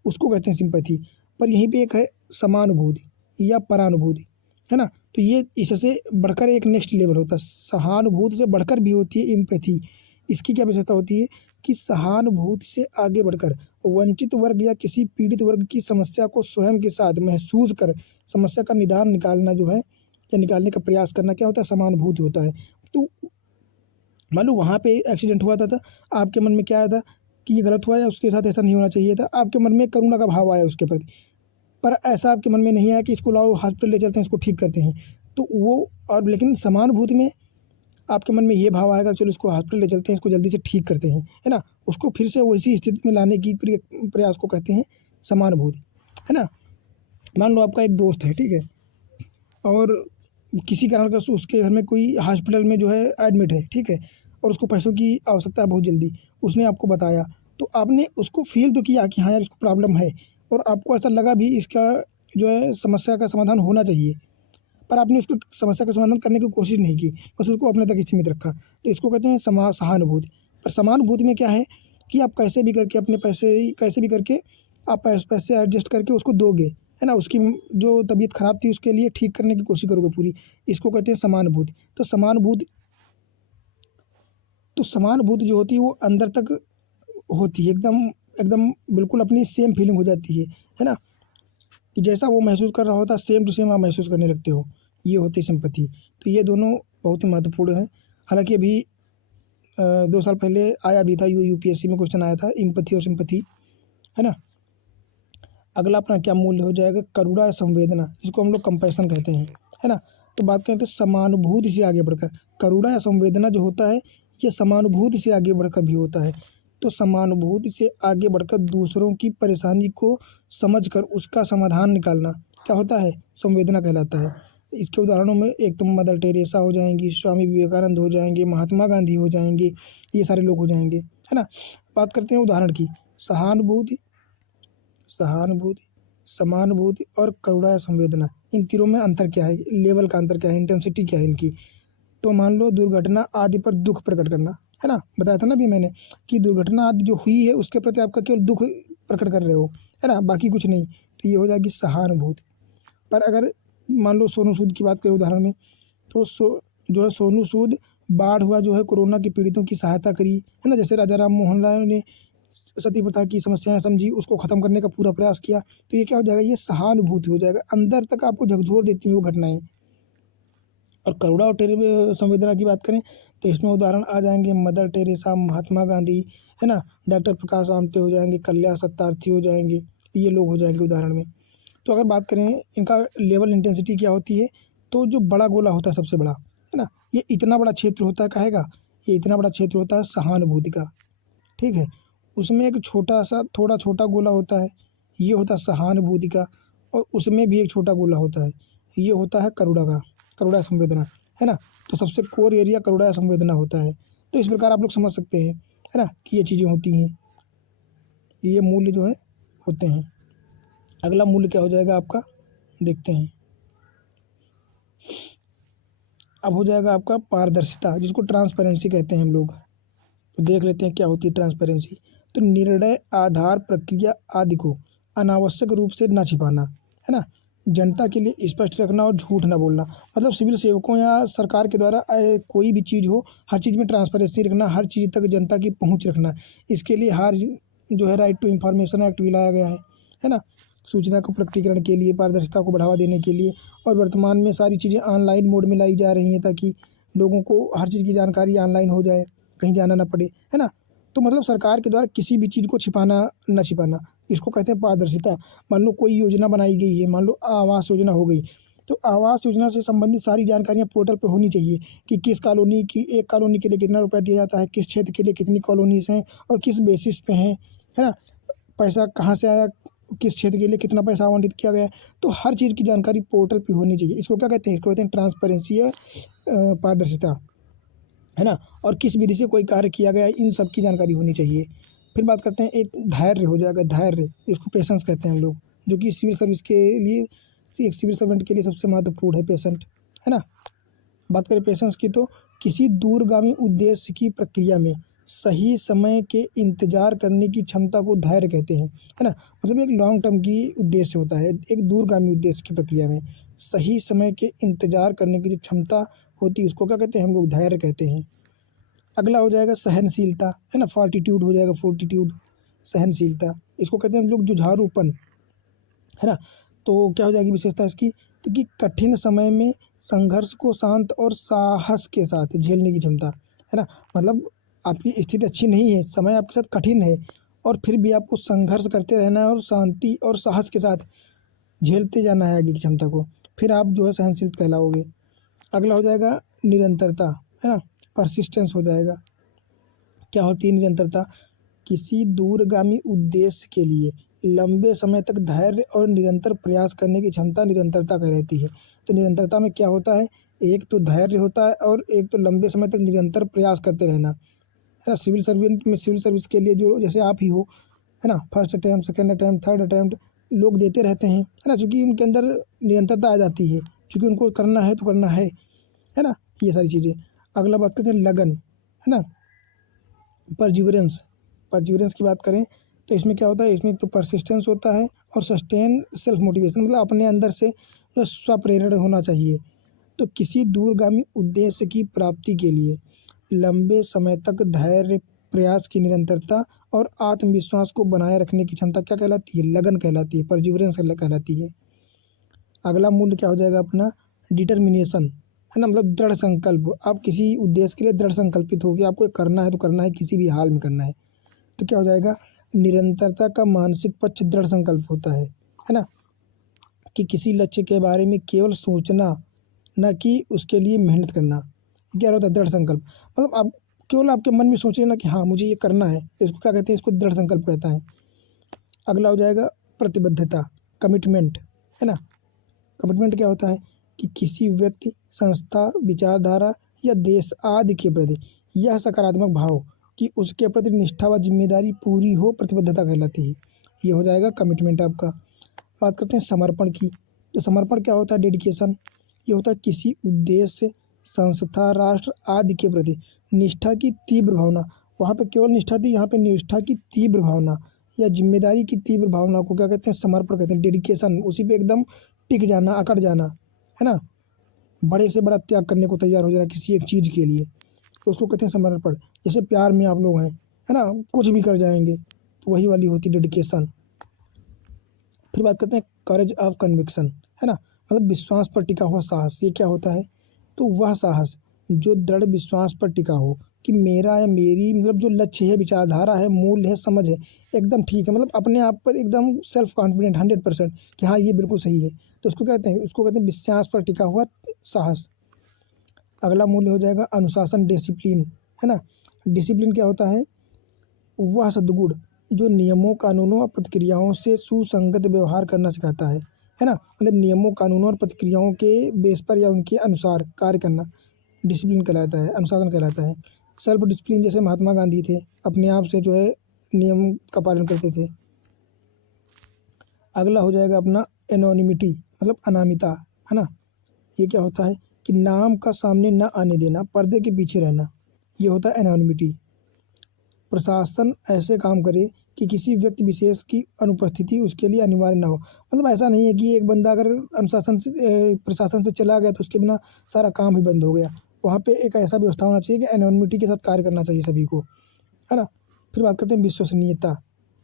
उसको कहते हैं सिंपैथी। पर यहीं पे एक है समानुभूति या परानुभूति, है ना। तो ये इससे बढ़कर एक नेक्स्ट लेवल होता है, सहानुभूति से बढ़कर भी होती है एम्पैथी। इसकी क्या विशेषता होती है कि सहानुभूति से आगे बढ़कर वंचित वर्ग या किसी पीड़ित वर्ग की समस्या को स्वयं के साथ महसूस कर समस्या का निदान निकालना जो है, या निकालने का प्रयास करना क्या होता है, समानुभूति होता है। तो मान लो वहाँ पे एक्सीडेंट हुआ था, आपके मन में क्या आया था कि ये गलत हुआ या उसके साथ ऐसा नहीं होना चाहिए था, आपके मन में करुणा का भाव आया उसके प्रति। पर ऐसा आपके मन में नहीं आया कि इसको लाओ हॉस्पिटल ले चलते हैं, इसको ठीक करते हैं, तो वो और लेकिन समानुभूति में आपके मन में ये भाव आएगा चलो इसको हॉस्पिटल ले चलते हैं, इसको जल्दी से ठीक करते हैं, है ना। उसको फिर से वैसी स्थिति में लाने की प्रयास को कहते हैं समानुभूति, है ना। मान लो आपका एक दोस्त है, ठीक है, और किसी कारणवश उसके घर में कोई हॉस्पिटल में जो है एडमिट है, ठीक है, और उसको पैसों की आवश्यकता है बहुत जल्दी, उसने आपको बताया, तो आपने उसको फ़ील तो किया कि हाँ यार इसको प्रॉब्लम है, और आपको ऐसा लगा भी इसका जो है समस्या का समाधान होना चाहिए, पर आपने उसको समस्या का समाधान करने की कोशिश नहीं की, बस उसको अपने तक ही सीमित रखा। तो इसको कहते हैं सहानुभूति। पर समानुभूति में क्या है कि आप कैसे भी करके अपने पैसे, कैसे भी करके आप पैसे एडजस्ट करके उसको दोगे, है ना, उसकी जो तबीयत खराब थी उसके लिए ठीक करने की कोशिश करोगे पूरी, इसको कहते हैं समानुभूति। तो समानुभूति जो होती है वो अंदर तक होती है, एकदम एकदम बिल्कुल अपनी सेम फीलिंग हो जाती है ना, कि जैसा वो महसूस कर रहा होता है सेम टू सेम आप महसूस करने लगते हो, ये होती है सिंपैथी। तो ये दोनों बहुत ही महत्वपूर्ण हैं। हालांकि अभी 2 साल पहले आया भी था, यूपीएससी में क्वेश्चन आया था, एम्पैथी और सिंपैथी, है ना। अगला अपना क्या मूल्य हो जाएगा, करुणा या संवेदना, जिसको हम लोग कंपैशन कहते हैं, है ना। तो बात करें तो समानुभूति से आगे बढ़कर करुणा या संवेदना जो होता है ये समानुभूति से आगे बढ़कर भी होता है। तो समानुभूति से आगे बढ़कर दूसरों की परेशानी को समझकर उसका समाधान निकालना क्या होता है, संवेदना कहलाता है। इसके उदाहरणों में एक तो मदर टेरेसा हो जाएंगी, स्वामी विवेकानंद हो जाएंगे, महात्मा गांधी हो जाएंगे, ये सारे लोग हो जाएंगे, है ना। बात करते हैं उदाहरण की, सहानुभूति, सहानुभूति, समानुभूति और करुणा या संवेदना, इन तीनों में अंतर क्या है, लेवल का अंतर क्या है, इंटेंसिटी क्या है इनकी। तो मान लो दुर्घटना आदि पर दुख प्रकट करना, है ना, बताया था ना अभी मैंने कि दुर्घटना आदि जो हुई है उसके प्रति आपका केवल दुख प्रकट कर रहे हो, है ना, बाकी कुछ नहीं, तो ये हो जाएगी सहानुभूति। पर अगर मान लो सोनू सूद की बात करें उदाहरण में, तो जो है सोनू सूद बाढ़ हुआ जो है कोरोना के पीड़ितों की सहायता करी, है ना, जैसे राजा राम मोहन राय ने सती प्रथा की समस्याएं समझी, उसको ख़त्म करने का पूरा प्रयास किया, तो ये क्या हो जाएगा, ये सहानुभूति हो जाएगा, अंदर तक आपको झकझोर देती हैं वो घटनाएं। और करुणा और संवेदना की बात करें तो इसमें उदाहरण आ जाएंगे मदर टेरेसा, महात्मा गांधी, है ना, डॉक्टर प्रकाश आमटे हो जाएंगे, कल्याण सत्यार्थी हो जाएंगे, ये लोग हो जाएंगे उदाहरण में। तो अगर बात करें इनका लेवल इंटेंसिटी क्या होती है, तो जो बड़ा गोला होता है सबसे बड़ा, है ना, ये इतना बड़ा क्षेत्र होता है, कहेगा ये इतना बड़ा क्षेत्र होता है सहानुभूति का, ठीक है। उसमें एक छोटा सा थोड़ा छोटा गोला होता है, ये होता है सहानुभूति का, और उसमें भी एक छोटा गोला होता है, ये होता है करुणा का, करुणा संवेदना, है ना। तो सबसे कोर एरिया करुणा संवेदना होता है। तो इस प्रकार आप लोग समझ सकते हैं, है ना, कि ये चीज़ें होती हैं, ये मूल्य जो है होते हैं। अगला मूल्य क्या हो जाएगा आपका, देखते हैं। अब हो जाएगा आपका पारदर्शिता, जिसको ट्रांसपेरेंसी कहते हैं हम लोग। तो देख लेते हैं क्या होती है ट्रांसपेरेंसी। तो निर्णय, आधार, प्रक्रिया आदि को अनावश्यक रूप से ना छिपाना, है ना, जनता के लिए स्पष्ट रखना और झूठ ना बोलना। मतलब सिविल सेवकों या सरकार के द्वारा कोई भी चीज़ हो, हर चीज़ में ट्रांसपेरेंसी रखना, हर चीज़ तक जनता की पहुँच रखना। इसके लिए हर जो है राइट टू इन्फॉर्मेशन एक्ट भी लाया गया है ना। सूचना को प्रकटीकरण के लिए, पारदर्शिता को बढ़ावा देने के लिए, और वर्तमान में सारी चीज़ें ऑनलाइन मोड में लाई जा रही हैं ताकि लोगों को हर चीज़ की जानकारी ऑनलाइन हो जाए, कहीं जाना ना पड़े, है ना। तो मतलब सरकार के द्वारा किसी भी चीज़ को छिपाना न छिपाना, इसको कहते हैं पारदर्शिता। मान लो कोई योजना बनाई गई है, मान लो आवास योजना हो गई, तो आवास योजना से संबंधित सारी जानकारियाँ पोर्टल पे होनी चाहिए कि किस कॉलोनी की, एक कॉलोनी के लिए कितना रुपया दिया जाता है, किस क्षेत्र के लिए कितनी कॉलोनीज़ हैं और किस बेसिस पे हैं, है ना। पैसा कहाँ से आया, किस क्षेत्र के लिए कितना पैसा आवंटित किया गया है, तो हर चीज़ की जानकारी पोर्टल पे होनी चाहिए। इसको क्या कहते हैं? इसको कहते हैं ट्रांसपेरेंसी या पारदर्शिता, है ना। और किस विधि से कोई कार्य किया गया है, इन सब की जानकारी होनी चाहिए। फिर बात करते हैं, एक धैर्य हो जाएगा, धैर्य, इसको पेशेंस कहते हैं हम लोग, जो कि सिविल सर्विस के लिए, एक सिविल सर्वेंट के लिए सबसे महत्वपूर्ण है पेशेंट, है ना। बात करें पेशेंस की, तो किसी दूरगामी उद्देश्य की प्रक्रिया में सही समय के इंतजार करने की क्षमता को धैर्य कहते हैं, है ना। मतलब एक लॉन्ग टर्म की उद्देश्य होता है, एक दूरगामी उद्देश्य की प्रक्रिया में सही समय के इंतजार करने की जो क्षमता होती है, उसको क्या कहते हैं? हम लोग धैर्य कहते हैं। अगला हो जाएगा सहनशीलता, है ना, फॉर्टिट्यूड हो जाएगा, फोर्टिट्यूड, सहनशीलता, इसको कहते हैं हम लोग जुझारूपन, है ना। तो क्या हो जाएगी विशेषता इसकी? तो कि कठिन समय में संघर्ष को शांत और साहस के साथ झेलने की क्षमता, है ना। मतलब आपकी स्थिति अच्छी नहीं है, समय आपके साथ कठिन है, और फिर भी आपको संघर्ष करते रहना है और शांति और साहस के साथ झेलते जाना है आगे की क्षमता को, फिर आप जो है सहनशील कहलाओगे। अगला हो जाएगा निरंतरता, है ना, परसिस्टेंस हो जाएगा। क्या होती है निरंतरता? किसी दूरगामी उद्देश्य के लिए लंबे समय तक धैर्य और निरंतर प्रयास करने की क्षमता निरंतरता कहलाती है। तो निरंतरता में क्या होता है? एक तो धैर्य होता है और एक तो लंबे समय तक निरंतर प्रयास करते रहना, है ना। सिविल सर्वेंट में, सिविल सर्विस के लिए जो जैसे आप ही हो, है ना, first attempt, second attempt, third attempt लोग देते रहते हैं, है ना, क्योंकि उनके अंदर निरंतरता आ जाती है, क्योंकि उनको करना है तो करना है ना, ये सारी चीज़ें। अगला बात करते हैं लगन, है ना, परजिवरेंस। परजिवरेंस की बात करें तो इसमें क्या होता है? इसमें एक तो परसिस्टेंस होता है और सस्टेन सेल्फ मोटिवेशन, मतलब अपने अंदर से जो स्वप्रेरणा होना चाहिए। तो किसी दूरगामी उद्देश्य की प्राप्ति के लिए लंबे समय तक धैर्य, प्रयास की निरंतरता और आत्मविश्वास को बनाए रखने की क्षमता क्या कहलाती है? लगन कहलाती है, परजिवरेंस कहलाती है। अगला मूल्य क्या हो जाएगा अपना? डिटर्मिनेशन, है ना, मतलब दृढ़ संकल्प। आप किसी उद्देश्य के लिए दृढ़ संकल्पित हो कि आपको ये करना है तो करना है, किसी भी हाल में करना है। तो क्या हो जाएगा? निरंतरता का मानसिक पक्ष दृढ़ संकल्प होता है ना, कि किसी लक्ष्य के बारे में केवल सोचना, ना कि उसके लिए मेहनत करना। क्या होता है? दृढ़ संकल्प, मतलब आप केवल आपके मन में सोचे ना कि हाँ मुझे ये करना है, तो इसको क्या कहते हैं? इसको दृढ़ संकल्प कहता है। अगला हो जाएगा प्रतिबद्धता, कमिटमेंट, है ना। कमिटमेंट क्या होता है? कि किसी व्यक्ति, संस्था, विचारधारा या देश आदि के प्रति यह सकारात्मक भाव कि उसके प्रति निष्ठा व जिम्मेदारी पूरी हो, प्रतिबद्धता कहलाती है। ये हो जाएगा कमिटमेंट आपका। बात करते हैं समर्पण की। तो समर्पण क्या होता है? डेडिकेशन। ये होता है किसी उद्देश्य, संस्था, राष्ट्र आदि के प्रति निष्ठा की तीव्र भावना। वहाँ पे केवल निष्ठा थी, यहाँ पे निष्ठा की तीव्र भावना या जिम्मेदारी की तीव्र भावना को क्या कहते हैं? समर्पण कहते हैं, डेडिकेशन। उसी पे एकदम टिक जाना, अकड़ जाना, है ना, बड़े से बड़ा त्याग करने को तैयार हो जाना किसी एक चीज़ के लिए, तो उसको कहते हैं समर्पण। जैसे प्यार में आप लोग हैं, है ना, कुछ भी कर जाएंगे, तो वही वाली होती डेडिकेशन। फिर बात करते हैं करेज ऑफ कन्विक्शन, है ना, मतलब विश्वास पर टिका हुआ साहस। ये क्या होता है? तो वह साहस जो दृढ़ विश्वास पर टिका हो कि मेरा या मेरी, मतलब जो लक्ष्य है, विचारधारा है, मूल्य है, समझ है, एकदम ठीक है, मतलब अपने आप पर एकदम सेल्फ कॉन्फिडेंट 100% कि हाँ ये बिल्कुल सही है, तो उसको कहते हैं, उसको कहते हैं विश्वास पर टिका हुआ साहस। अगला मूल्य हो जाएगा अनुशासन, डिसिप्लिन, है ना। डिसिप्लिन क्या होता है? वह सद्गुण जो नियमों, कानूनों और प्रतिक्रियाओं से सुसंगत व्यवहार करना सिखाता है ना, मतलब नियमों, कानूनों और प्रतिक्रियाओं के बेस पर या उनके अनुसार कार्य करना डिसिप्लिन कहलाता है, अनुशासन कहलाता है। सेल्फ डिसिप्लिन, जैसे महात्मा गांधी थे, अपने आप से जो है नियम का पालन करते थे। अगला हो जाएगा अपना एनोनिमिटी, मतलब अनामिता, है ना। ये क्या होता है? कि नाम का सामने न आने देना, पर्दे के पीछे रहना, ये होता है एनोनिमिटी। प्रशासन ऐसे काम करे कि किसी व्यक्ति विशेष की अनुपस्थिति उसके लिए अनिवार्य ना हो। मतलब ऐसा नहीं है कि एक बंदा अगर प्रशासन से चला गया तो उसके बिना सारा काम ही बंद हो गया। वहाँ पे एक ऐसा व्यवस्था होना चाहिए कि एनोनिमिटी के साथ कार्य करना चाहिए सभी को, है ना। फिर बात करते हैं विश्वसनीयता,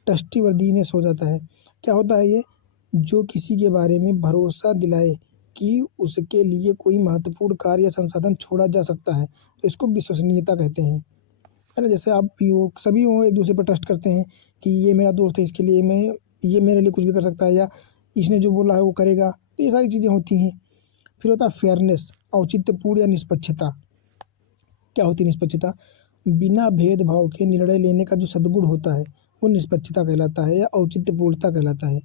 ट्रस्टीवर्दीनेस हो जाता है। क्या होता है ये? जो किसी के बारे में भरोसा दिलाए कि उसके लिए कोई महत्वपूर्ण कार्य या संसाधन छोड़ा जा सकता है, तो इसको विश्वसनीयता कहते हैं, है ना। जैसे आप भी हो, सभी हो, एक दूसरे पर ट्रस्ट करते हैं कि ये मेरा दोस्त है, इसके लिए ये मेरे लिए कुछ भी कर सकता है, या इसने जो बोला है वो करेगा, तो ये सारी चीज़ें होती हैं। फिर होता है फेयरनेस, औचित्यपूर्ण या निष्पक्षता। क्या होती है निष्पक्षता? बिना भेदभाव के निर्णय लेने का जो सद्गुण होता है वो निष्पक्षता कहलाता है या औचित्यपूर्णता कहलाता है।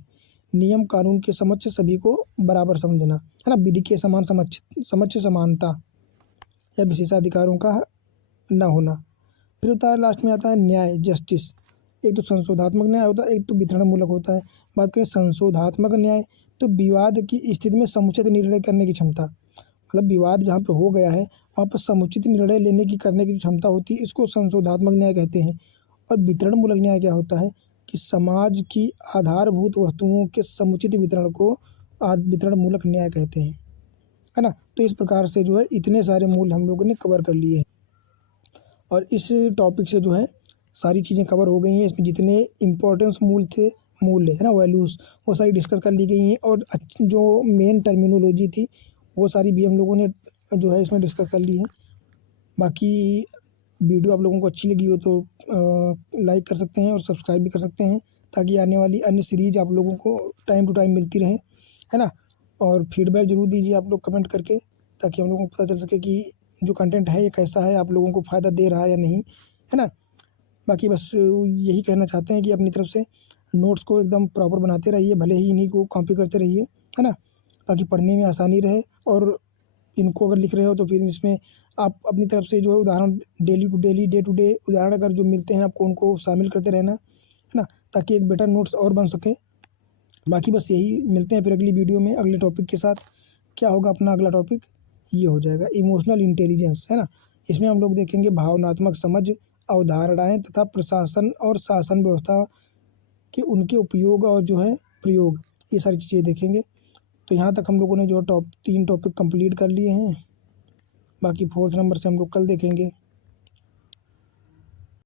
नियम कानून के समक्ष सभी को बराबर समझना, है ना। विधि के समान समक्ष समानता या विशेषाधिकारों का न होना। फिर होता है लास्ट में आता है न्याय, जस्टिस। एक तो संशोधात्मक न्याय होता है, एक तो वितरणमूलक होता है। बात करें संशोधात्मक न्याय, तो विवाद की स्थिति में समुचित निर्णय करने की क्षमता, मतलब विवाद जहाँ पे हो गया है वहाँ पर समुचित निर्णय लेने की करने की क्षमता होती है, इसको संशोधात्मक न्याय कहते हैं। और वितरणमूलक न्याय क्या होता है कि समाज की आधारभूत वस्तुओं के समुचित वितरण को वितरणमूलक न्याय कहते हैं, है ना। तो इस प्रकार से जो है इतने सारे मूल हम लोगों ने कवर कर लिए हैं और इस टॉपिक से जो है सारी चीज़ें कवर हो गई हैं। इसमें जितने इम्पोर्टेंस मूल्य है ना, वैल्यूज़, वो सारी डिस्कस कर ली गई हैं। और जो मेन टर्मिनोलॉजी थी वो सारी भी हम लोगों ने जो है इसमें डिस्कस कर ली है। बाकी वीडियो आप लोगों को अच्छी लगी हो तो लाइक कर सकते हैं और सब्सक्राइब भी कर सकते हैं, ताकि आने वाली अन्य सीरीज आप लोगों को टाइम टू टाइम मिलती रहे, है ना। और फीडबैक ज़रूर दीजिए आप लोग कमेंट करके, ताकि हम लोगों को पता चल सके कि जो कंटेंट है ये कैसा है, आप लोगों को फ़ायदा दे रहा है या नहीं, है ना। बाकी बस यही कहना चाहते हैं कि अपनी तरफ से नोट्स को एकदम प्रॉपर बनाते रहिए, भले ही इन्हीं को कॉपी करते रहिए, है ना, ताकि पढ़ने में आसानी रहे। और इनको अगर लिख रहे हो तो फिर इसमें आप अपनी तरफ से जो है उदाहरण daily to daily, day to day उदाहरण अगर जो मिलते हैं आपको उनको शामिल करते रहना, है ना, ताकि एक बेटर नोट्स और बन सके। बाकी बस यही, मिलते हैं फिर अगली वीडियो में अगले टॉपिक के साथ। क्या होगा अपना अगला टॉपिक? ये हो जाएगा इमोशनल इंटेलिजेंस, है ना। इसमें हम लोग देखेंगे भावनात्मक समझ, अवधारणाएं तथा प्रशासन और शासन व्यवस्था के उनके उपयोग और जो है प्रयोग, ये सारी चीज़ें देखेंगे। तो यहाँ तक हम लोगों ने जो 3 टॉपिक कंप्लीट कर लिए हैं। बाकी 4th नंबर से हम लोग कल देखेंगे।